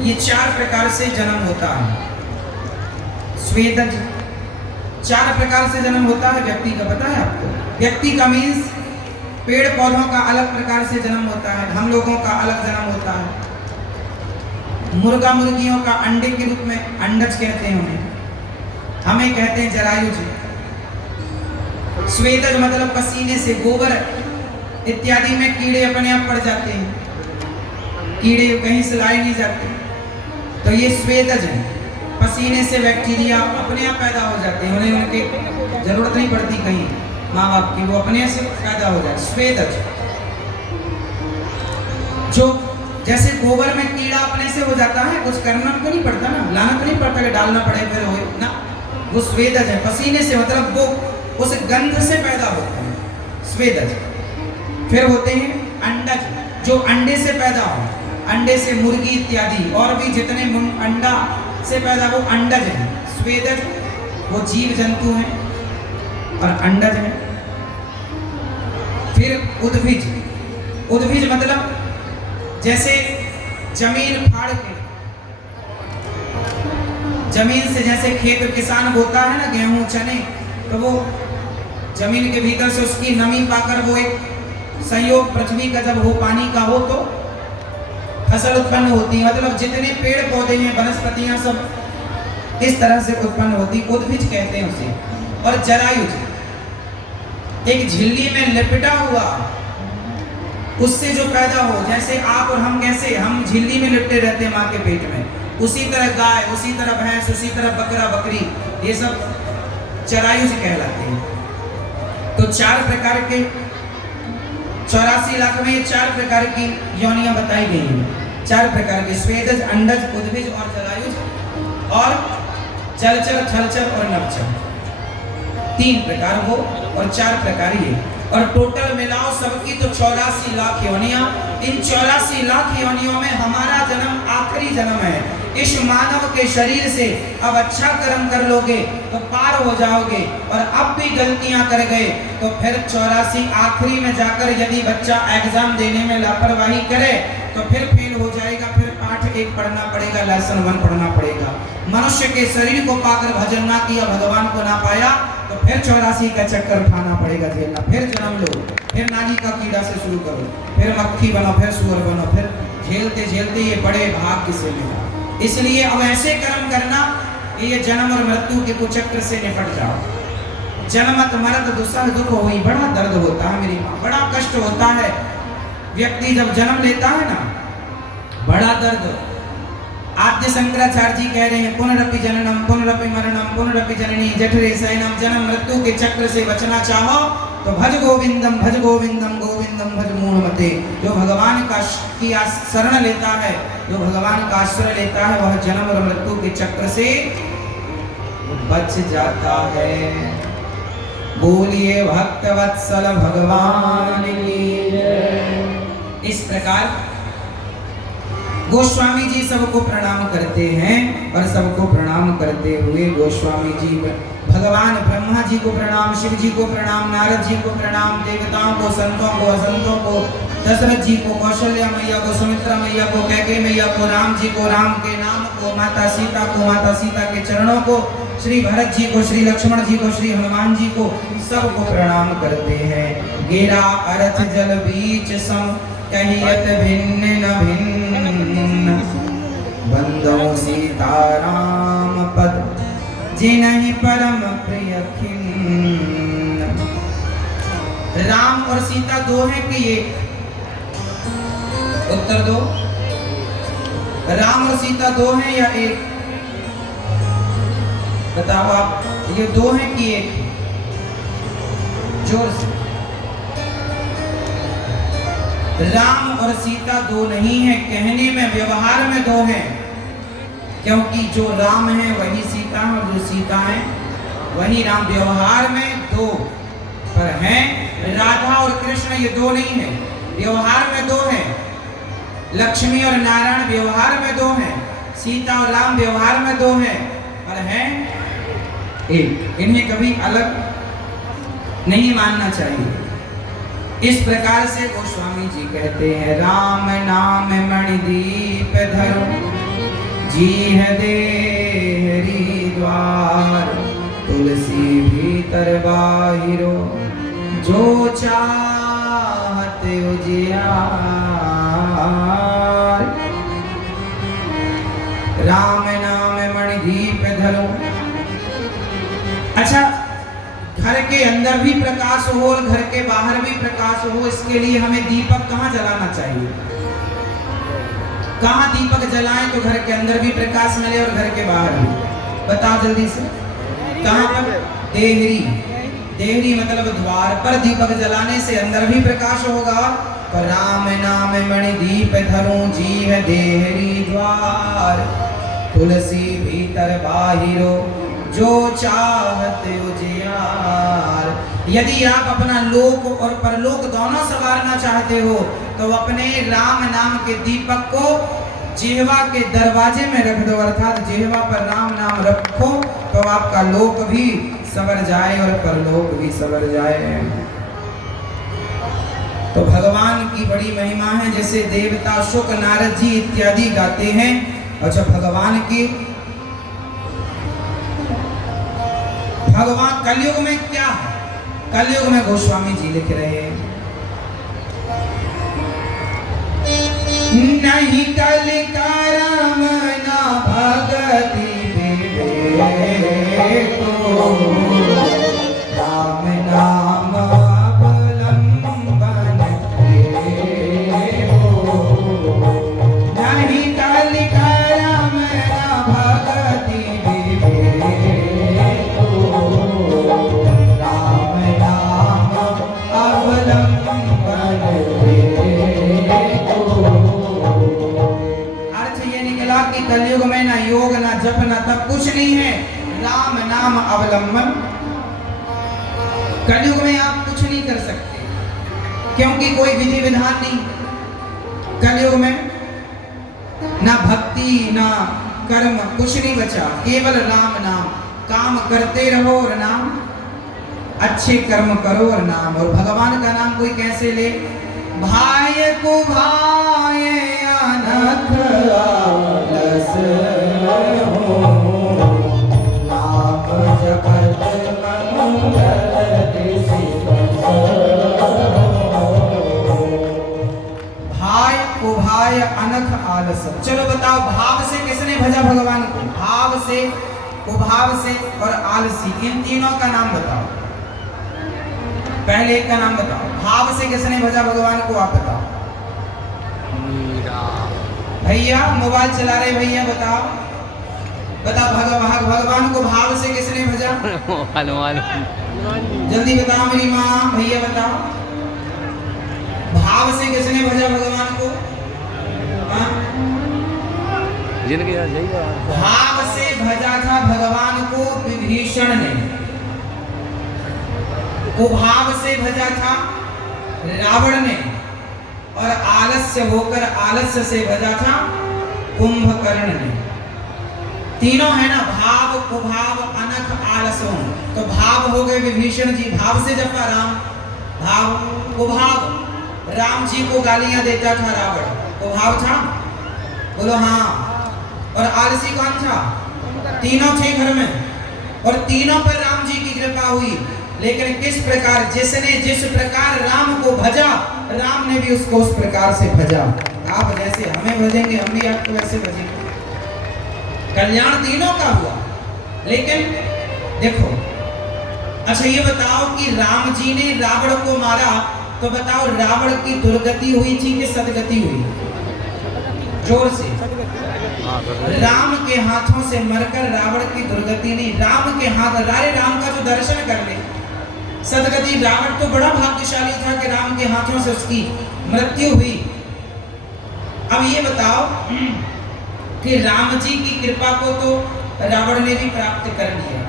ये 4 प्रकार से जन्म होता है। स्वेदज 4 प्रकार से जन्म होता है व्यक्ति का, पता है आपको? व्यक्ति का मीन्स पेड़ पौधों का अलग प्रकार से जन्म होता है, हम लोगों का अलग जन्म होता है। मुर्गा मुर्गियों का अंडे के रूप में अंडज कहते हैं उन्हें, हमें कहते हैं जरायुज। स्वेदज मतलब पसीने से, गोबर इत्यादि में कीड़े अपने आप पड़ जाते हैं, कीड़े कहीं से लाए नहीं जाते, तो ये स्वेदज है। पसीने से बैक्टीरिया अपने आप पैदा हो जाते हैं, उन्हें उनकी जरूरत नहीं पड़ती कहीं माँ बाप की, वो अपने से पैदा हो जाए। स्वेदज जो जैसे गोबर में कीड़ा अपने से हो जाता है, कुछ करना तो नहीं पड़ता ना, लाना तो नहीं पड़ता कि डालना पड़े फिर हो ना, वो स्वेदज है। पसीने से मतलब वो उस गंध से पैदा होता है, स्वेदज। फिर होते हैं अंडज, जो अंडे से पैदा हो, अंडे से मुर्गी इत्यादि और भी जितने अंडा से पैदा, वो अंडज है। स्वेदज वो जीव जंतु हैं और अंडज है। फिर उद्भिज, उद्भिज मतलब जैसे जमीन फाड़ के, जमीन से जैसे खेत किसान बोता है ना गेहूं चने, तो वो जमीन के भीतर से उसकी नमी पाकर वो एक संयोग पृथ्वी का जब हो, पानी का हो, तो फसल उत्पन्न होती है। मतलब जितने पेड़ पौधे हैं, वनस्पतियां सब इस तरह से उत्पन्न होती, उद्भिज कहते हैं उसे। और जरायुज एक झिल्ली में लिपटा हुआ, उससे जो पैदा हो, जैसे आप और हम कैसे हम झिल्ली में लिपटे रहते हैं माँ के पेट में, उसी तरह गाय, उसी तरह भैंस, उसी तरह बकरा बकरी, ये सब जरायुज कहलाते हैं। तो 4 प्रकार के 84 लाख में 4 प्रकार की योनियां बताई गई हैं। 4 प्रकार के स्वेदज, अंडज, उद्भिज और जरायुज, और जलचर, थलचर और नभचर। 3 प्रकार वो और 4 प्रकार ये, और टोटल मिलाओ सबकी तो 84 लाख योनियां। इन 84 लाख योनियों में हमारा जन्म आखिरी जन्म है। इस मानव के शरीर से अब अच्छा कर्म कर लोगे तो पार हो जाओगे, और अब भी गलतियां कर गए तो फिर 84 आखिरी में जाकर यदि बच्चा एग्जाम देने में लापरवाही करे तो फिर फेल हो जाएगा, फिर पाठ 1 पढ़ना पड़ेगा, लेसन 1 पढ़ना पड़ेगा। मनुष्य के शरीर को पाकर भजन ना किया, भगवान को ना पाया, तो फिर 84 का चक्कर उठाना पड़ेगा, झेलना। फिर जन्म लो, फिर नानी का कीड़ा से शुरू करो, फिर मक्खी बनो, फिर सुअर बनो, फिर झेलते झेलते ये बड़े भाग्य से मिला। इसलिए अब ऐसे कर्म करना ये जन्म और मृत्यु के कुचक्र से निपट जाओ। जन्मत मरत दुसह दुख होई, बड़ा दर्द होता है मेरी माँ, बड़ा कष्ट होता है। व्यक्ति जब जन्म लेता है ना, बड़ा दर्द। आद्य शंकराचार्य जी कह रहे हैं, पुनरपि जननम पुनरपि मरणम पुनरपि जननी जठरे शयनम। जन्म मृत्यु के चक्र से बचना चाहो तो भज गोविंदम गोविंदम भज मूढ़मते। जो भगवान का की शरण लेता है, जो भगवान का आश्रय लेता है, वह जन्म और मृत्यु के चक्र से बच जाता है। बोलिए भक्तवत्सल भगवान की जय। इस प्रकार गोस्वामी जी सबको प्रणाम करते हैं, और सबको प्रणाम करते हुए गोस्वामी जी भगवान ब्रह्मा जी को प्रणाम, शिव जी को प्रणाम, नारद जी को प्रणाम, देवताओं को, संतों को, असंतों को, दशरथ जी को, कौशल्या मैया को, सुमित्रा मैया को, कैकेयी मैया को, राम जी को, राम के नाम को, माता सीता को, माता सीता के चरणों को, श्री भरत जी को, श्री लक्ष्मण जी को, श्री हनुमान जी को, सबको प्रणाम करते हैं। गेरा अर्थ जल बीच सम कहियत भिन्न न भिन्न, बंदो सीताराम पद जिनहि परम प्रिय खिन्न। राम और सीता 2 हैं कि एक? उत्तर दो। राम और सीता 2 हैं या एक? बताओ आप, ये 2 हैं कि एक? जोर से। राम और सीता 2 नहीं है, कहने में, व्यवहार में 2 हैं, क्योंकि जो राम है वही सीता है, और जो सीता है वही राम। व्यवहार में 2 पर हैं। राधा और कृष्ण ये 2 नहीं है, व्यवहार में 2 हैं। लक्ष्मी और नारायण व्यवहार में 2 हैं, सीता और राम व्यवहार में 2 हैं, पर हैं एक। इन्हें कभी अलग नहीं मानना चाहिए। इस प्रकार से गोस्वामी जी कहते हैं, राम नाम मणिदीप धरो जी है देहरी द्वार, तुलसी भीतर बाहिरो, जो चाहत उजियार। राम नाम मणि दीप धरो। अच्छा, घर के अंदर भी प्रकाश हो और घर के बाहर भी प्रकाश हो, इसके लिए हमें दीपक कहाँ जलाना चाहिए? कहाँ दीपक जलाएं तो घर के अंदर भी प्रकाश मिले और घर के बाहर भी? बताओ जल्दी से। कहाँ पर? देहरी। देहरी मतलब द्वार पर दीपक जलाने से अंदर भी प्रकाश होगा। पर राम नाम मणि दीप धरूं, जी है देहरी द्वार, तुलसी भीतर बाहिरो, जो चाहत उजियार। यदि आप अपना लोक और परलोक दोनों संवारना चाहते हो तो अपने राम नाम के दीपक को जिह्वा के दरवाजे में रख दो, अर्थात जिह्वा पर राम नाम रखो तो आपका लोक भी संवर जाए और परलोक भी संवर जाए। तो भगवान की बड़ी महिमा है, जैसे देवता शुक नारद जी इत्यादि गाते हैं। अच्छा, भगवान कलयुग में क्या है? कलयुग में गोस्वामी जी लिख रहे हैं, नहीं कल का राम ना भगति विवेको, राम नाम अवलंबन देहो। नहीं कल का राम ना भगति विवेको, राम नाम अवलंबन देहो। अर्थ ये निकला कि कलयुग में ना योग ना जप ना तप कुछ नहीं है, राम नाम अवलंबन। कलयुग में आप कुछ नहीं कर सकते क्योंकि कोई विधि विधान नहीं। कलयुग में ना भक्ति ना कर्म कुछ नहीं बचा, केवल राम नाम। काम करते रहो और नाम, अच्छे कर्म करो और नाम। और भगवान का नाम कोई कैसे ले? भाई को भाई अनख आलस हो, नाम जपत मंगल दिसि बस। भाई को भाई अनख आलस। चलो बताओ, भाव से किसने भजा भगवान को? भाव से, कुभाव से और आलसी, इन तीनों का नाम बताओ। पहले एक का नाम बताओ। भाव से किसने भजा भगवान को, आप बताओ। भैया मोबाइल चला रहे भैया, बताओ बताओ। भगवान को भाव से किसने भजा? जल्दी बताओ मेरी माँ, भैया बताओ। भाव से किसने भजा भगवान को? भाव से भजा था भगवान को विभीषण ने, कुभाव से भजा था रावण ने, और आलस्य होकर आलस्य से भजा था कुंभकर्ण ने। तीनों है ना, भाव कुभाव अनख आलसों। तो भाव हो गए विभीषण जी, भाव से जपा राम। भाव कुभाव, राम जी को गालियां देता था रावण, कुभाव था, बोलो हाँ। और आलसी कौन था? तीनों थे घर में और तीनों पर राम जी की कृपा हुई। लेकिन किस प्रकार? जिसने जिस प्रकार राम को भजा, राम ने भी उसको उस प्रकार से भजा। आप जैसे हमें भजेंगे, हम भी आपको वैसे भजेंगे। कल्याण तीनों का हुआ। लेकिन देखो, अच्छा ये बताओ कि राम जी ने रावण को मारा, तो बताओ रावण की दुर्गति हुई थी कि सदगति हुई? जोर से। राम के हाथों से मरकर रावण की दुर्गति नहीं, राम के हाथ, राम का जो दर्शन कर ले सदगति। रावण तो बड़ा भाग्यशाली था कि राम के हाथों से उसकी मृत्यु हुई। अब ये बताओ कि राम जी की कृपा को तो रावण ने भी प्राप्त कर लिया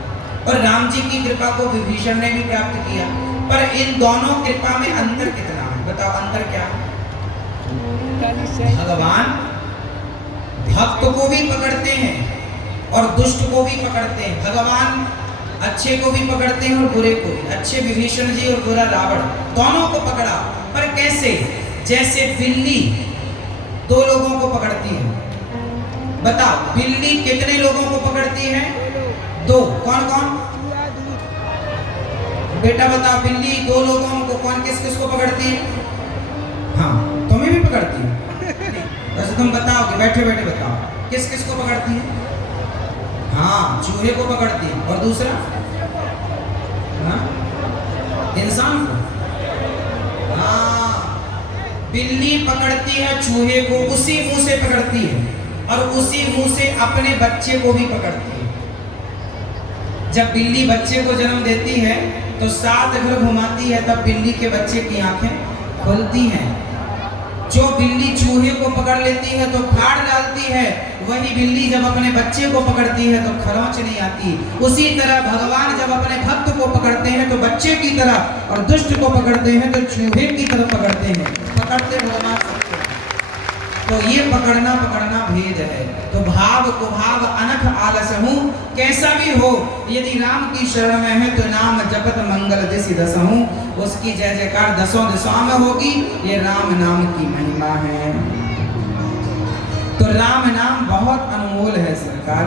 और राम जी की कृपा को विभीषण ने भी प्राप्त किया, पर इन दोनों कृपा में अंतर कितना है? बताओ अंतर क्या है? भगवान भक्त को भी पकड़ते हैं और दुष्ट को भी पकड़ते हैं। भगवान अच्छे को भी पकड़ते हैं और बुरे को भी। अच्छे विभीषण जी और बुरा रावण, दोनों को पकड़ा। पर कैसे? जैसे बिल्ली दो लोगों को पकड़ती है, बताओ बिल्ली कितने लोगों को पकड़ती है? 2। कौन कौन? बेटा बताओ बिल्ली 2 लोगों को कौन किस किस को पकड़ती है? हाँ तुम्हें भी पकड़ती है। वैसे तुम बताओ कि बैठे बैठे बताओ किस किस को पकड़ती है? हाँ चूहे को पकड़ती है। और दूसरा? हाँ इंसान को। हाँ बिल्ली पकड़ती है चूहे को, उसी मुंह से पकड़ती है और उसी मुंह से अपने बच्चे को भी पकड़ती है। जब बिल्ली बच्चे को जन्म देती है तो 7 घर घुमाती है, तब बिल्ली के बच्चे की आंखें खुलती हैं। जो बिल्ली चूहे को पकड़ लेती है तो फाड़ डालती है, वही बिल्ली जब अपने बच्चे को पकड़ती है तो खरोंच नहीं आती। उसी तरह भगवान जब अपने भक्त को पकड़ते हैं तो बच्चे की तरह, और दुष्ट को पकड़ते हैं तो चूहे की तरह पकड़ते हैं। पकड़ते भगवान सबको। तो ये पकड़ना पकड़ना भेद है। तो भाव को भाव अनख आलस हूँ, कैसा भी हो यदि राम की शरण में है तो नाम जपत मंगल दिशि दसहूँ। उसकी जय जयकार 10 दिशाओं में होगी। ये राम नाम की महिमा है। तो राम नाम बहुत अनमोल है सरकार।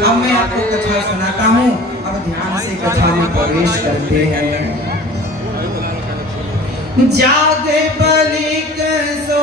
अब मैं आपको कथा सुनाता हूँ। अब ध्यान से कथा में प्रवेश करते हैं। जागे बलिक सो